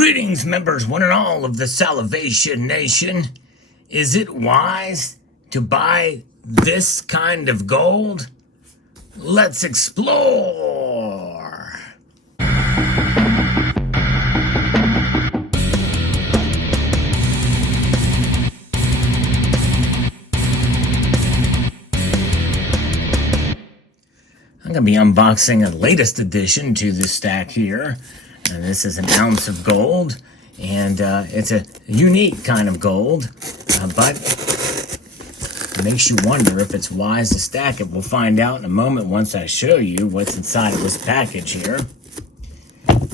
Greetings, members, one and all of the Salivation Nation. Is it wise to buy this kind of gold? Let's explore. I'm going to be unboxing a latest addition to this stack here. And this is an ounce of gold, and it's a unique kind of gold, but it makes you wonder if it's wise to stack it. We'll find out in a moment once I show you what's inside of this package here.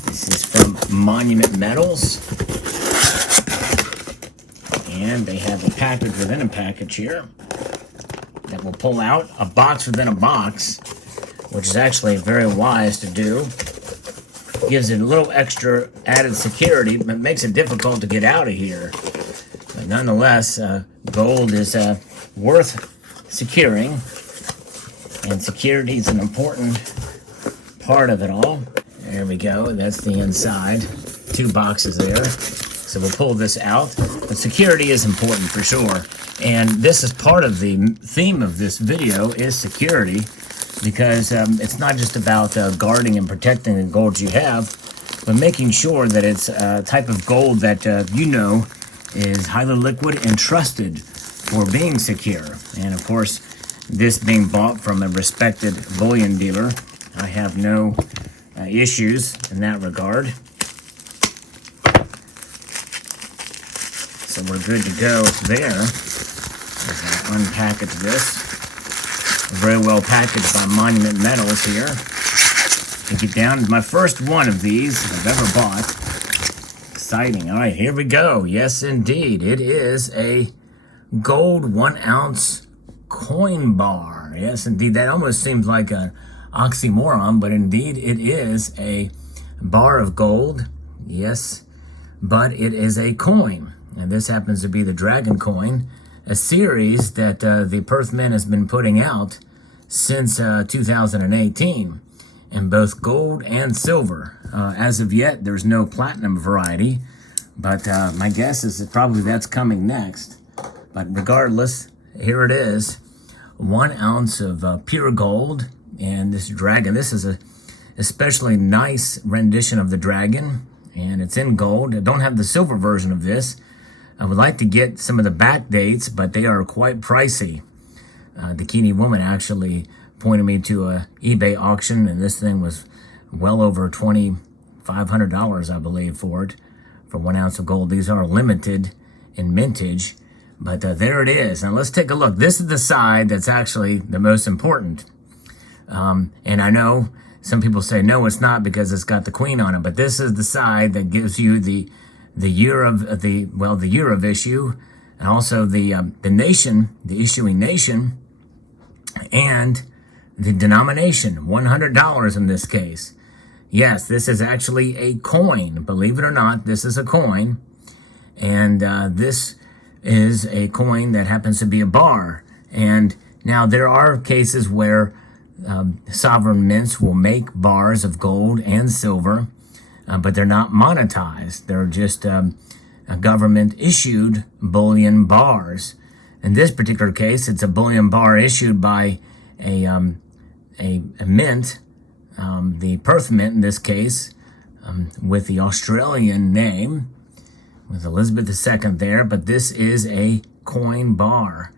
This is from Monument Metals, and they have a package within a package here that will pull out a box within a box, which is actually very wise to do. Gives it a little extra added security, but makes it difficult to get out of here. But nonetheless, gold is worth securing, and security is an important part of it all. There we go. That's the inside. 2 boxes there. So we'll pull this out. But security is important for sure. And this is part of the theme of this video is security. Because it's not just about guarding and protecting the gold you have, but making sure that it's a type of gold that you know is highly liquid and trusted for being secure. And of course, this being bought from a respected bullion dealer, I have no issues in that regard. So we're good to go there. As I unpackage this. Very well packaged by Monument Metals here. Take it down. My first one of these I've ever bought. Exciting. All right, here we go. Yes, indeed. It is a gold 1 ounce coin bar. Yes, indeed. That almost seems like an oxymoron, but indeed it is a bar of gold. Yes, but it is a coin. And this happens to be the Dragon coin, a series that the Perth Mint has been putting out since 2018 in both gold and silver. As of yet, there's no platinum variety, but my guess is that probably that's coming next. But regardless, here it is, 1 ounce of pure gold, and this Dragon. This is a especially nice rendition of the Dragon, and it's in gold. I don't have the silver version of this. I would like to get some of the back dates, but they are quite pricey. The Keeney woman actually pointed me to a eBay auction, and this thing was well over $2,500, I believe, for it, for 1 ounce of gold. These are limited in mintage, but there it is. Now let's take a look. This is the side that's actually the most important. And I know some people say, no, it's not because it's got the Queen on it, but this is the side that gives you the year of the year of issue, and also the nation, the issuing nation, and the denomination, $100 in this case. Yes, this is actually a coin. Believe it or not, this is a coin, and this is a coin that happens to be a bar. And now there are cases where sovereign mints will make bars of gold and silver, but they're not monetized. They're just government-issued bullion bars. In this particular case, it's a bullion bar issued by a mint, the Perth Mint in this case, with the Australian name, with Elizabeth II there. But this is a coin bar,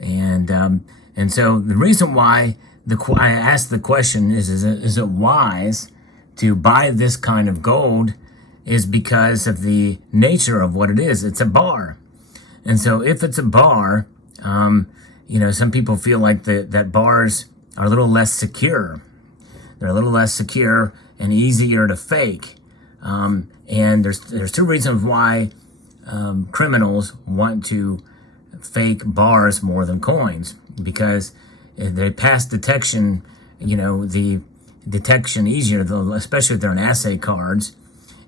and so the reason why I asked the question is it wise to buy this kind of gold is because of the nature of what it is. It's a bar. And so if it's a bar, some people feel like that bars are a little less secure. They're a little less secure and easier to fake. And there's 2 reasons why criminals want to fake bars more than coins. Because they pass detection, the detection easier, especially if they're in assay cards,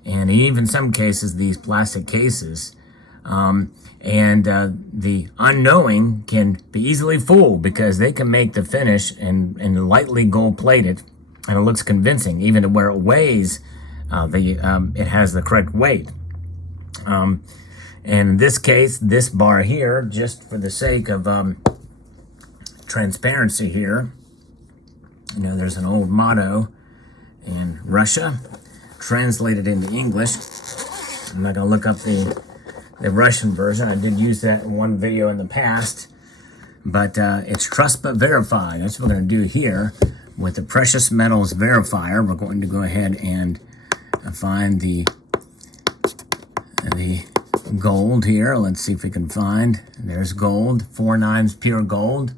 and even some cases these plastic cases, and the unknowing can be easily fooled because they can make the finish and lightly gold plate it, and it looks convincing even to where it weighs it has the correct weight. And in this case, this bar here, just for the sake of transparency here, you know, there's an old motto in Russia, translated into English. I'm not going to look up the Russian version. I did use that in one video in the past. But it's trust but verify. That's what we're going to do here with the Precious Metals Verifier. We're going to go ahead and find the gold here. Let's see if we can find. There's gold, 4 nines pure gold.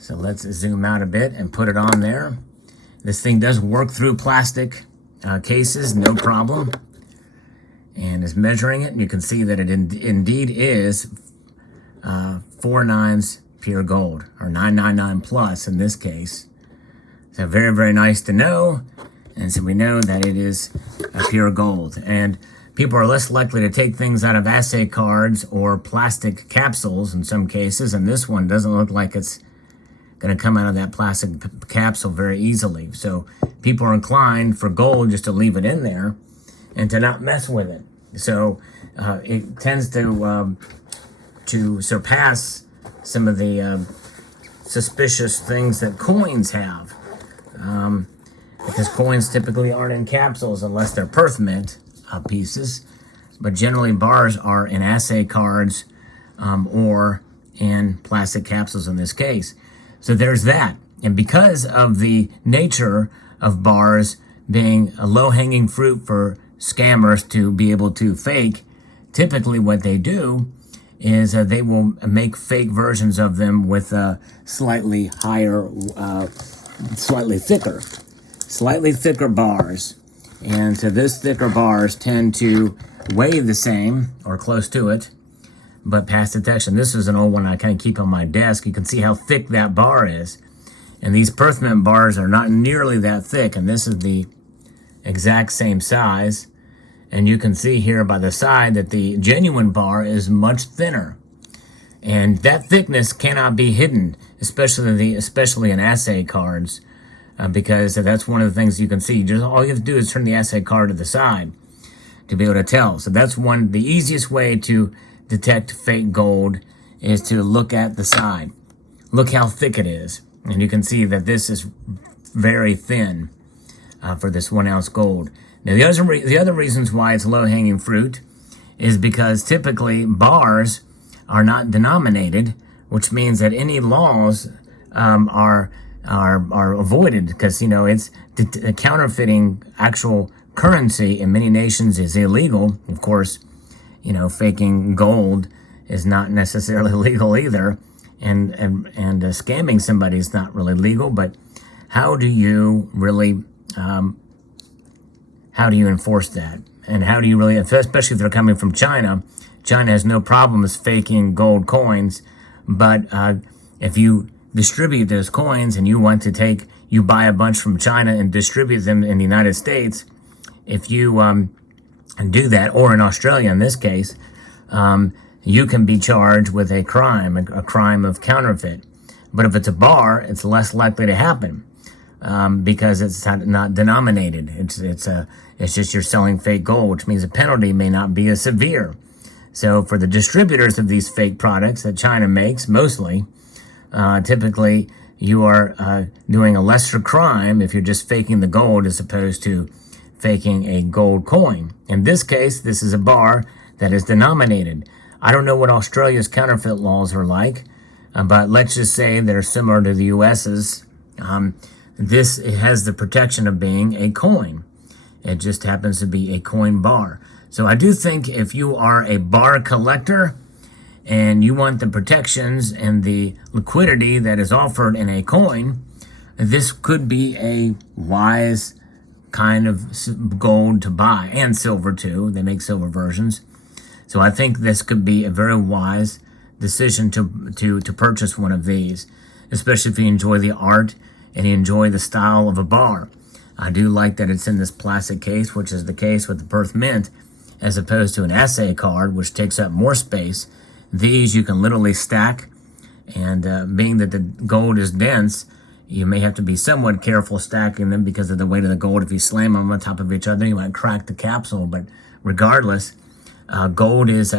So let's zoom out a bit and put it on there. This thing does work through plastic cases, no problem. And is measuring it, and you can see that it indeed is 4 nines pure gold, or 999 plus in this case. So very, very nice to know. And so we know that it is a pure gold. And people are less likely to take things out of assay cards or plastic capsules in some cases, and this one doesn't look like it's going to come out of that plastic capsule very easily. So people are inclined for gold just to leave it in there and to not mess with it. So it tends to surpass some of the suspicious things that coins have, because coins typically aren't in capsules unless they're Perth Mint pieces, but generally bars are in assay cards or in plastic capsules in this case. So there's that. And because of the nature of bars being a low-hanging fruit for scammers to be able to fake, typically what they do is they will make fake versions of them with slightly higher, slightly thicker bars. And so those thicker bars tend to weigh the same or close to it, but pass detection. This is an old one I kind of keep on my desk. You can see how thick that bar is. And these Perth Mint bars are not nearly that thick, and this is the exact same size. And you can see here by the side that the genuine bar is much thinner. And that thickness cannot be hidden, especially in assay cards, because that's one of the things you can see. Just all you have to do is turn the assay card to the side to be able to tell. So that's the easiest way to detect fake gold is to look at the side. Look how thick it is. And you can see that this is very thin for this 1 ounce gold. Now, the other reasons why it's low-hanging fruit is because typically bars are not denominated, which means that any laws are avoided, because, you know, it's counterfeiting actual currency in many nations is illegal. Of course, you know, faking gold is not necessarily legal either, and scamming somebody is not really legal. But how do you really how do you enforce that? And how do you really, especially if they're coming from China? China has no problems faking gold coins, but if you distribute those coins and you want to you buy a bunch from China and distribute them in the United States, if you do that, or in Australia in this case, you can be charged with a crime of counterfeit. But if it's a bar, it's less likely to happen because it's not denominated. It's just you're selling fake gold, which means the penalty may not be as severe. So for the distributors of these fake products that China makes, mostly, typically you are doing a lesser crime if you're just faking the gold as opposed to faking a gold coin. In this case, this is a bar that is denominated. I don't know what Australia's counterfeit laws are like, but let's just say they're similar to the US's. This has the protection of being a coin. It just happens to be a coin bar. So I do think if you are a bar collector and you want the protections and the liquidity that is offered in a coin, this could be a wise kind of gold to buy, and silver too. They make silver versions. So I think this could be a very wise decision to purchase one of these, especially if you enjoy the art and you enjoy the style of a bar. I do like that it's in this plastic case, which is the case with the Perth Mint, as opposed to an assay card, which takes up more space. These you can literally stack, and being that the gold is dense, you may have to be somewhat careful stacking them because of the weight of the gold. If you slam them on top of each other, you might crack the capsule, but regardless, Gold is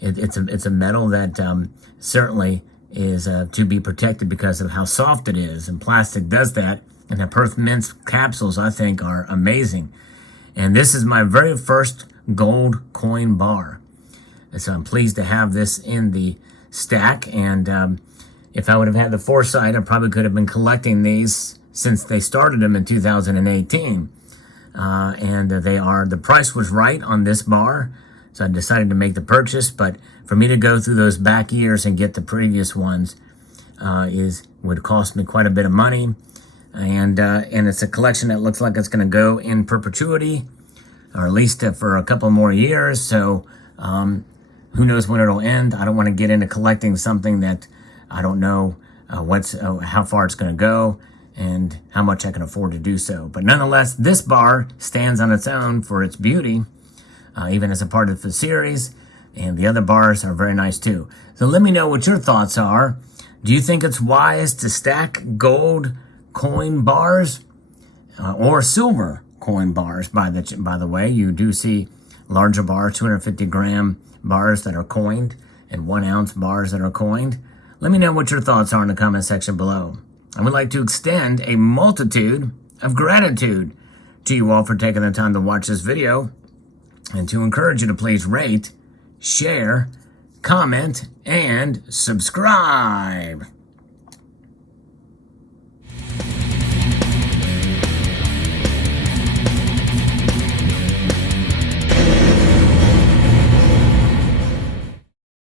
it's a metal that certainly is to be protected because of how soft it is, and plastic does that. And the Perth Mint capsules, I think, are amazing. And this is my very first gold coin bar. So I'm pleased to have this in the stack. And if I would have had the foresight, I probably could have been collecting these since they started them in 2018. And the price was right on this bar. So I decided to make the purchase. But for me to go through those back years and get the previous ones would cost me quite a bit of money. And it's a collection that looks like it's going to go in perpetuity, or at least for a couple more years. So who knows when it'll end. I don't want to get into collecting something that I don't know how far it's going to go and how much I can afford to do so. But nonetheless, this bar stands on its own for its beauty, even as a part of the series. And the other bars are very nice too. So let me know what your thoughts are. Do you think it's wise to stack gold coin bars or silver coin bars? By the way, you do see larger bars, 250 gram bars that are coined, and 1 ounce bars that are coined. Let me know what your thoughts are in the comment section below. I would like to extend a multitude of gratitude to you all for taking the time to watch this video, and to encourage you to please rate, share, comment, and subscribe.